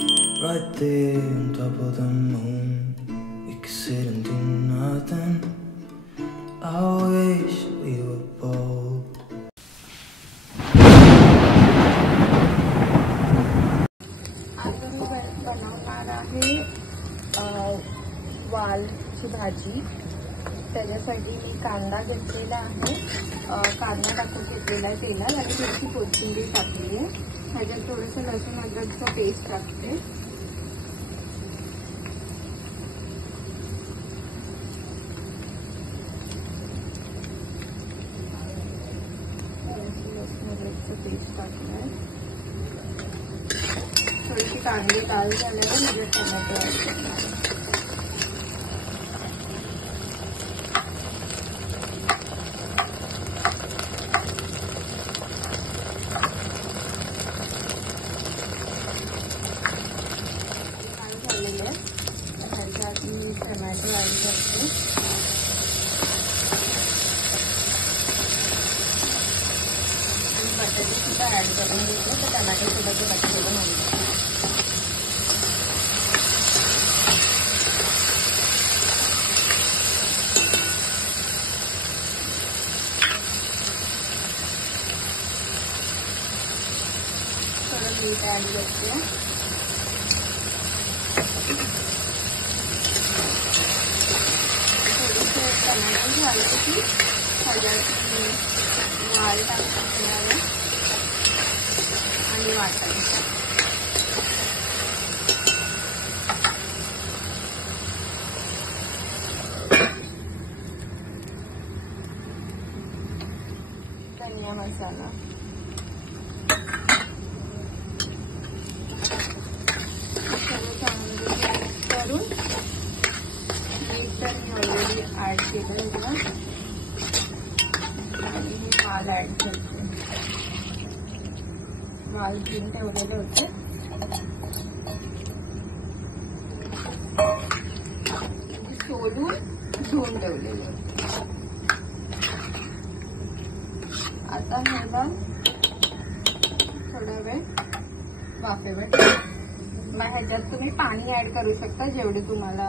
Right there on top of the moon, we could sit and do nothing. I wish we were bold. आज मी बनवणार आहे वालची भाजी। त्याच्यासाठी मी कांदा घेतलेला आहे, कांदा टाकून घेतलेला आहे तेलात आणि थोडीशी कोथिंबीर टाकली आहे। ह्याच्यात थोडंसं लसूण अद्रकचं पेस्ट टाकते। पेस्ट टाकलाय, थोडीशी कांदे लाल झाल्यावर मध्ये टोमॅटो ऍड करणार। झालेले ह्याच्यात मी टोमॅटो ऍड करते। बटाटे सुद्धा ऍड करून घेते, तर टोमॅटो सुद्धा ते बटाटे बनवते। थोडं मीठ ऍड करते। थोडेसे टोमॅटो झाले की ह्याच्यात वाल टाकून घेणार आहे आणि वाटायचं। धनिया मसाला, सर्व चांगलं मिक्स करून मीठ तर मी ऑलरेडी ऍड केलं होतं आणि हे वाल ऍड करते। वाल धुवून ठेवलेले होते, सोलून धुवून ठेवलेले होते। आता ह्याला थोडा वेळ वाफेवर, मग ह्याच्यात तुम्ही पाणी ऍड करू शकता जेवढे तुम्हाला